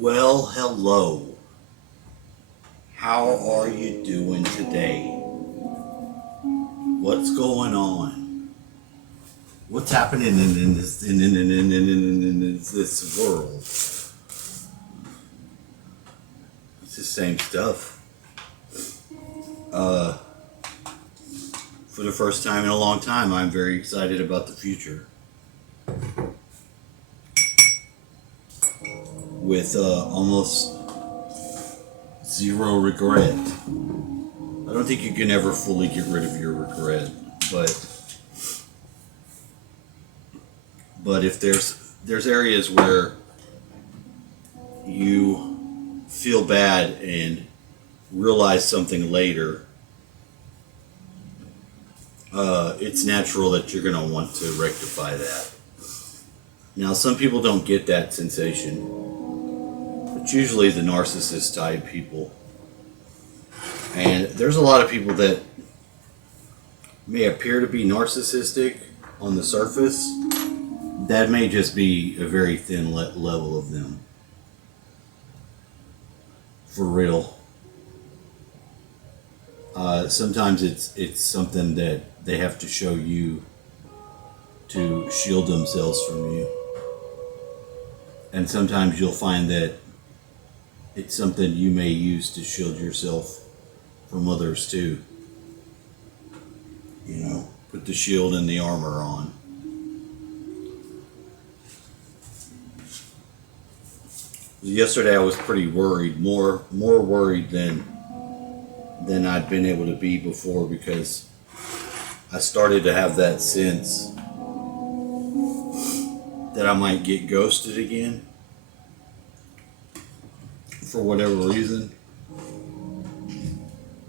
Well, hello. How are you doing today? What's going on? What's happening in this world? It's the same stuff. For the first time in a long time, I'm very excited about the future. With almost zero regret. I don't think you can ever fully get rid of your regret, but if there's areas where you feel bad and realize something later, it's natural that you're going to want to rectify that. Now, some people don't get that sensation. It's usually the narcissist type people. And there's a lot of people that may appear to be narcissistic on the surface. That may just be a very thin level of them. For real. Sometimes it's something that they have to show you to shield themselves from you. And sometimes you'll find that it's something you may use to shield yourself from others too. You know, put the shield and the armor on. Yesterday I was pretty worried, more worried than I'd been able to be before, because I started to have that sense that I might get ghosted again for whatever reason.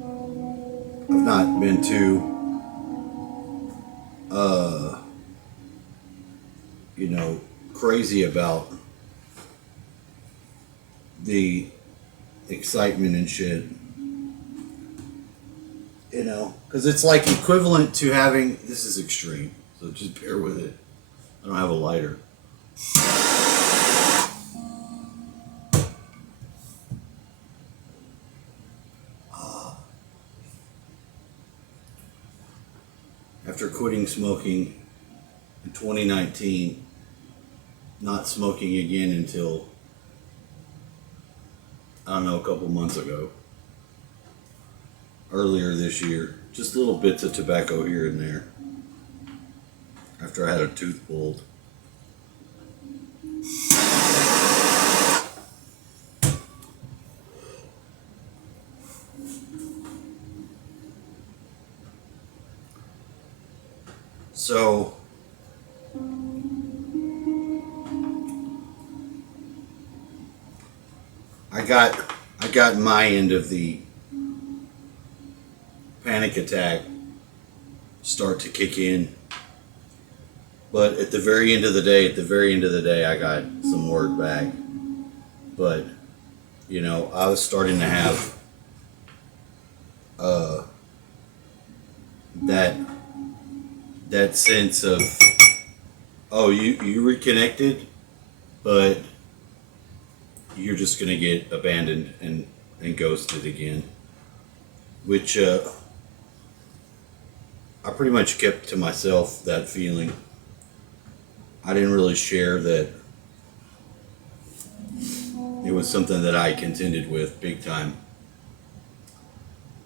I've not been too crazy about the excitement and shit, because it's like equivalent to having, this is extreme, so just bear with it. I don't have a lighter. After quitting smoking in 2019, not smoking again until, I don't know, a couple months ago, earlier this year, just little bits of tobacco here and there, after I had a tooth pulled. So I got my end of the panic attack start to kick in. But at the very end of the day, I got some word back. But, I was starting to have that sense of, oh, you reconnected, but you're just going to get abandoned and ghosted again. Which I pretty much kept to myself, that feeling. I didn't really share that it was something that I contended with big time.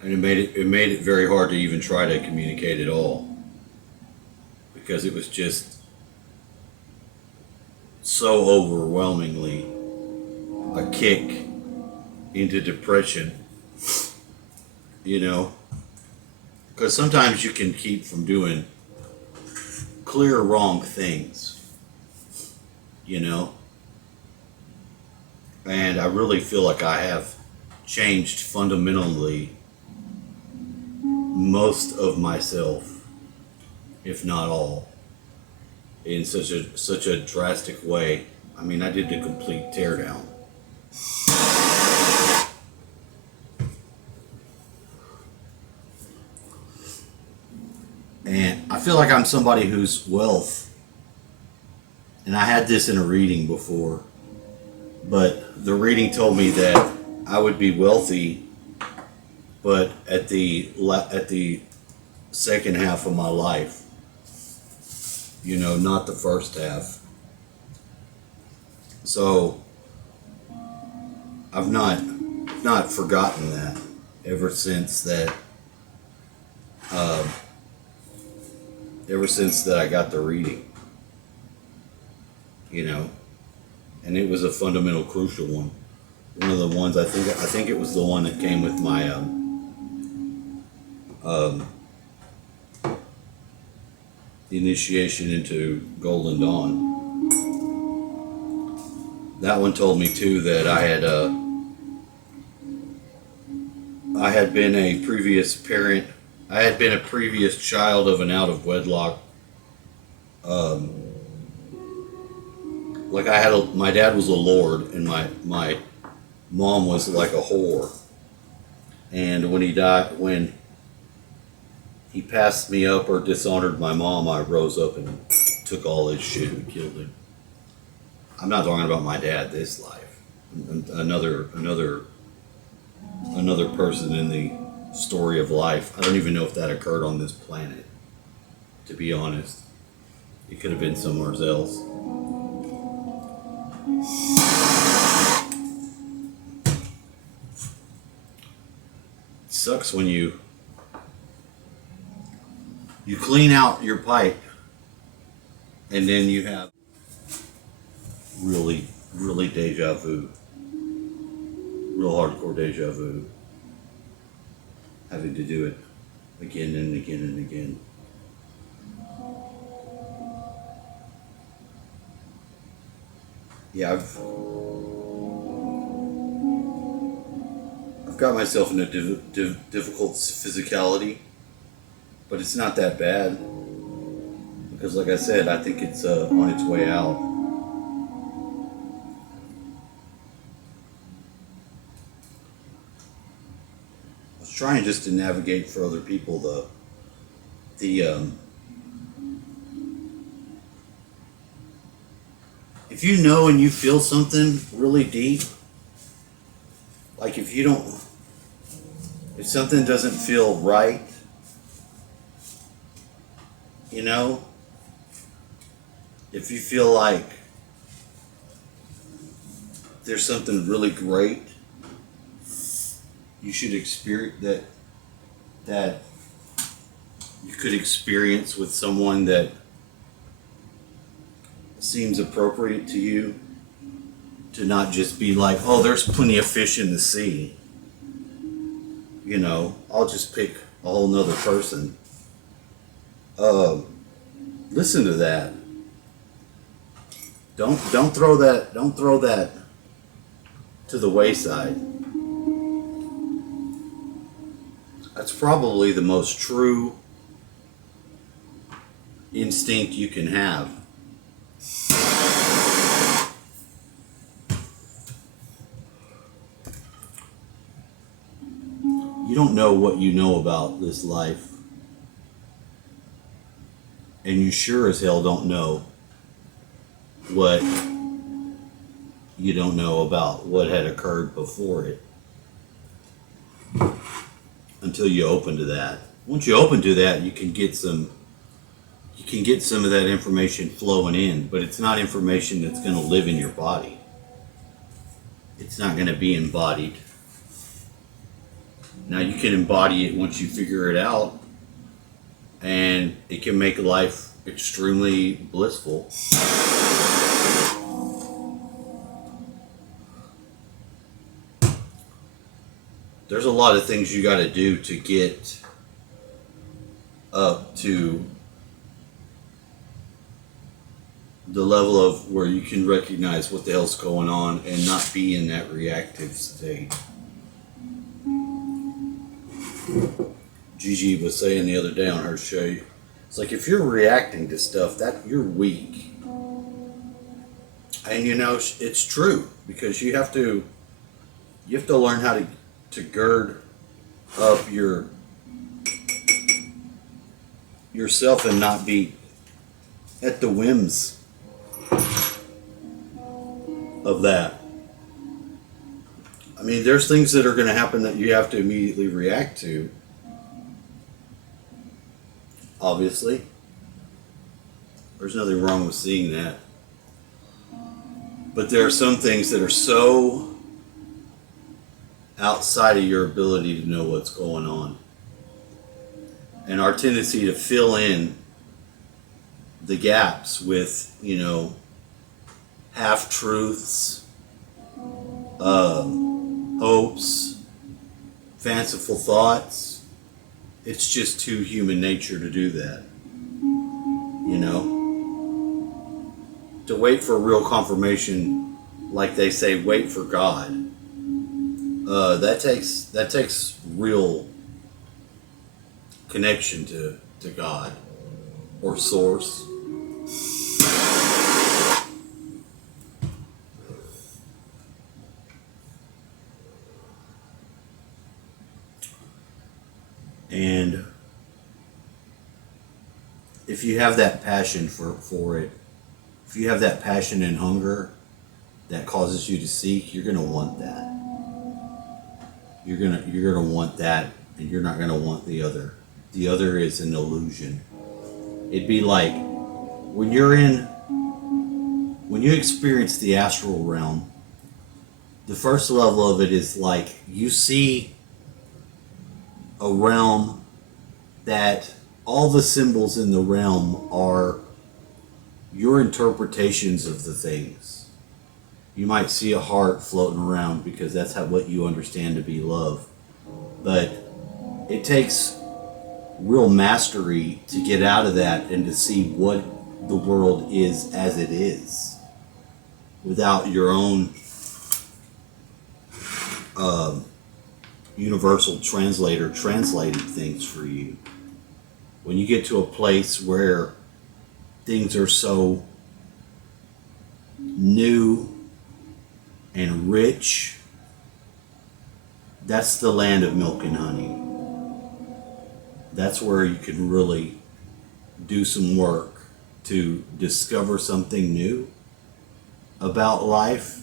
And it made it very hard to even try to communicate at all, because it was just so overwhelmingly a kick into depression, because sometimes you can keep from doing clear wrong things, and I really feel like I have changed fundamentally most of myself, if not all, in such a drastic way. I mean, I did the complete teardown. And I feel like I'm somebody whose wealth, and I had this in a reading before, but the reading told me that I would be wealthy, but at the second half of my life, not the first half. So I've not forgotten that ever since that. Ever since that I got the reading, and it was a fundamental, crucial one. One of the ones I think it was the one that came with my initiation into Golden Dawn. That one told me too that I had been a previous parent. I had been a previous child of an out of wedlock. Like my dad was a lord, and my mom was like a whore. And when he passed me up or dishonored my mom, I rose up and took all his shit and killed him. I'm not talking about my dad this life. Another person in the story of life. I don't even know if that occurred on this planet, to be honest. It could have been somewhere else. It sucks when you clean out your pipe and then you have really, really deja vu. Real hardcore deja vu. Having to do it again and again and again. Yeah, I've got myself in a difficult physicality, but it's not that bad because, like I said, I think it's on its way out. I was trying just to navigate for other people if you know and you feel something really deep, like if something doesn't feel right, if you feel like there's something really great, you should experience that you could experience with someone that seems appropriate to you, to not just be like, oh, there's plenty of fish in the sea. I'll just pick a whole nother person. Listen to that. Don't throw that to the wayside. That's probably the most true instinct you can have. You don't know what you know about this life, and you sure as hell don't know what you don't know about what had occurred before it, until you open to that. Once you open to that, you can get some of that information flowing in, but it's not information that's going to live in your body. It's not going to be embodied. Now you can embody it once you figure it out, and it can make life extremely blissful. There's a lot of things you got to do to get up to the level of where you can recognize what the hell's going on and not be in that reactive state. Gigi was saying the other day on her show, it's like if you're reacting to stuff, that you're weak. And it's true, because you have to learn how to gird up yourself and not be at the whims of that. I mean, there's things that are going to happen that you have to immediately react to. Obviously, there's nothing wrong with seeing that. But there are some things that are so outside of your ability to know what's going on. And our tendency to fill in the gaps with, half truths, hopes, fanciful thoughts. It's just too human nature to do that. To wait for real confirmation, like they say, wait for God. That takes real connection to God or source. And if you have that passion for it, if you have that passion and hunger that causes you to seek, you're gonna want that. You're gonna want that, and you're not gonna want the other. The other is an illusion. It'd be like when you experience the astral realm, the first level of it is like you see a realm that all the symbols in the realm are your interpretations of the things. You might see a heart floating around because that's what you understand to be love. But it takes real mastery to get out of that and to see what the world is as it is without your own universal translator translating things for you. When you get to a place where things are so new and rich, that's the land of milk and honey. That's where you can really do some work to discover something new about life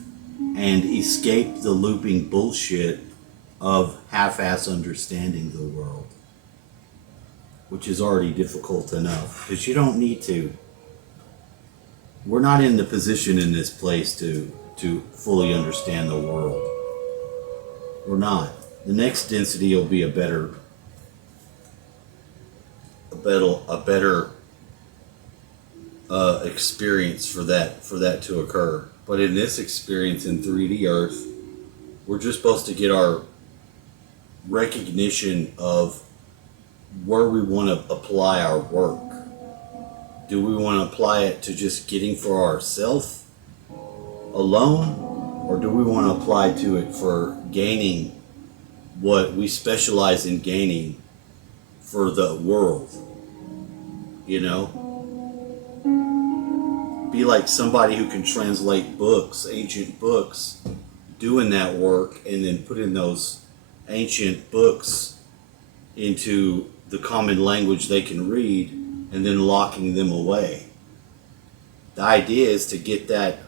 and escape the looping bullshit of half-ass understanding the world, which is already difficult enough because you don't need to. We're not in the position in this place to fully understand the world. We're not. The next density will be a better experience for that to occur. But in this experience in 3D Earth, we're just supposed to get our recognition of where we want to apply our work. Do we want to apply it to just getting for ourselves alone, or do we want to apply to it for gaining what we specialize in gaining for the world? Be like somebody who can translate books, ancient books, doing that work, and then putting those ancient books into the common language they can read, and then locking them away. The idea is to get that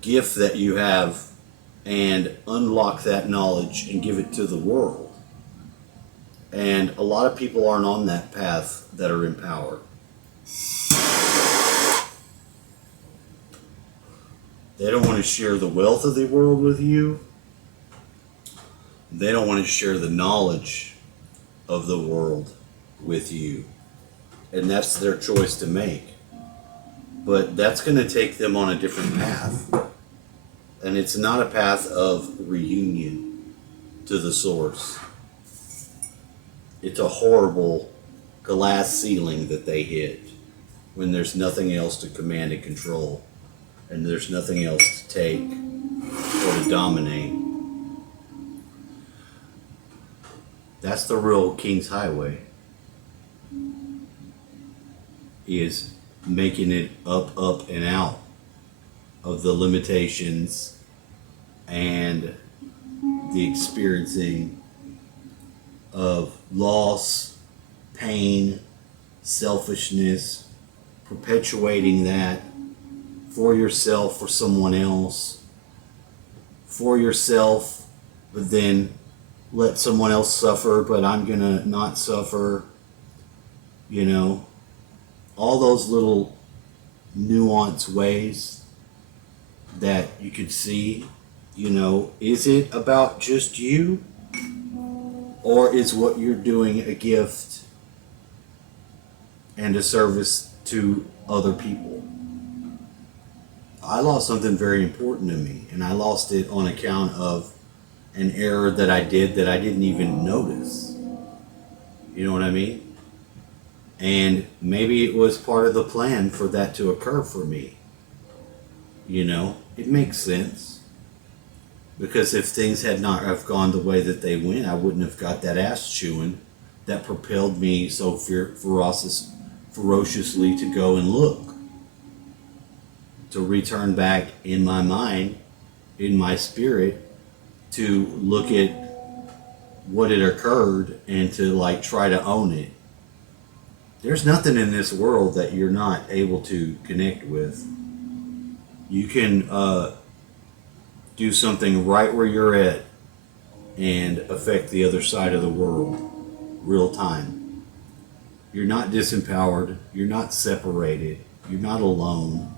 gift that you have and unlock that knowledge and give it to the world. And a lot of people aren't on that path that are in power. They don't want to share the wealth of the world with you. They don't want to share the knowledge of the world with you. And that's their choice to make. But that's going to take them on a different path. And it's not a path of reunion to the source. It's a horrible glass ceiling that they hit when there's nothing else to command and control, and there's nothing else to take or to dominate. That's the real King's Highway, is making it up, and out of the limitations and the experiencing of loss, pain, selfishness, perpetuating that for yourself, for someone else, for yourself, but then let someone else suffer, but I'm gonna not suffer. You know, all those little nuanced ways that you could see. You know, is it about just you, or is what you're doing a gift and a service to other people? I lost something very important to me, and I lost it on account of an error that I did that I didn't even notice. You know what I mean? And maybe it was part of the plan for that to occur for me. You know, it makes sense. Because if things had not have gone the way that they went, I wouldn't have got that ass chewing that propelled me so ferociously to go and look. To return back in my mind, in my spirit, to look at what had occurred and to like try to own it. There's nothing in this world that you're not able to connect with. You can do something right where you're at and affect the other side of the world real time. You're not disempowered, you're not separated, you're not alone,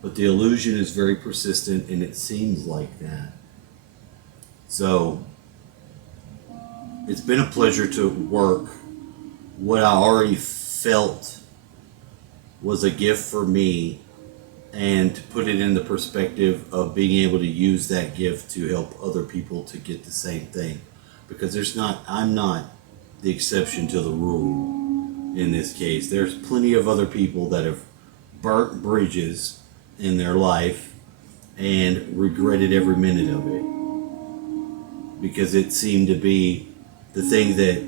but the illusion is very persistent and it seems like that. So it's been a pleasure to work what I already felt was a gift for me, and to put it in the perspective of being able to use that gift to help other people to get the same thing. Because I'm not the exception to the rule in this case. There's plenty of other people that have burnt bridges in their life and regretted every minute of it. Because it seemed to be the thing that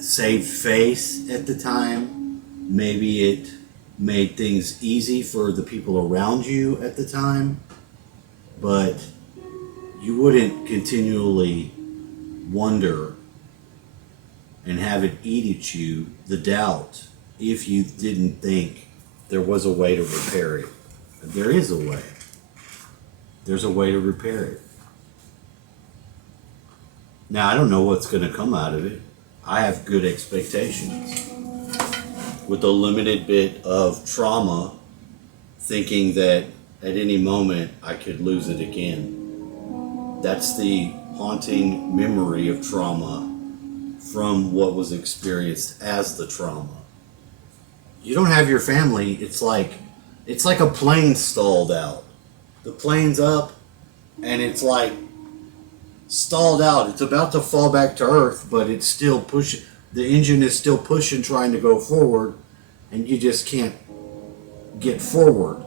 saved face at the time. Maybe it made things easy for the people around you at the time, but you wouldn't continually wonder and have it eat at you, the doubt, if you didn't think there was a way to repair it. There is a way. There's a way to repair it. Now, I don't know what's going to come out of it. I have good expectations. With a limited bit of trauma, thinking that at any moment I could lose it again. That's the haunting memory of trauma from what was experienced as the trauma. You don't have your family, it's like a plane stalled out. The plane's up and it's like stalled out. It's about to fall back to earth, but it's still pushing. The engine is still pushing, trying to go forward, and you just can't get forward.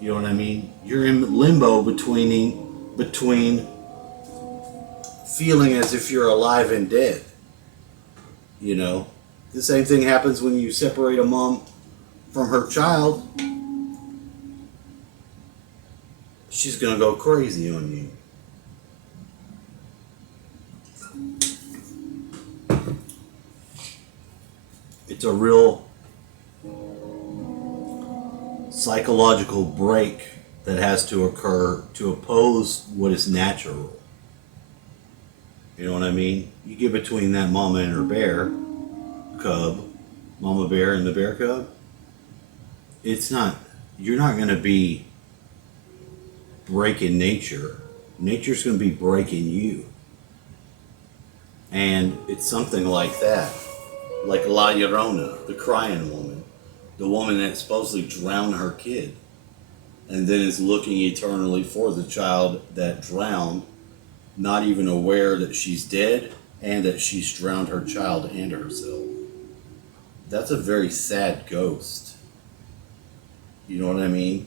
You know what I mean? You're in limbo between feeling as if you're alive and dead. You know? The same thing happens when you separate a mom from her child. She's gonna go crazy on you. It's a real psychological break that has to occur to oppose what is natural. You know what I mean? You get between that mama and her bear cub, mama bear and the bear cub, you're not going to be breaking nature. Nature's going to be breaking you. And it's something like that. Like La Llorona, the crying woman. The woman that supposedly drowned her kid. And then is looking eternally for the child that drowned, not even aware that she's dead and that she's drowned her child and herself. That's a very sad ghost. You know what I mean?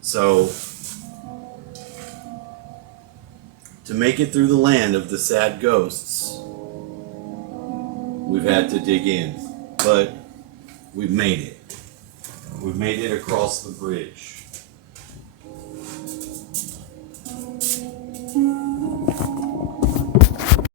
So, to make it through the land of the sad ghosts, we've had to dig in, but we've made it. We've made it across the bridge.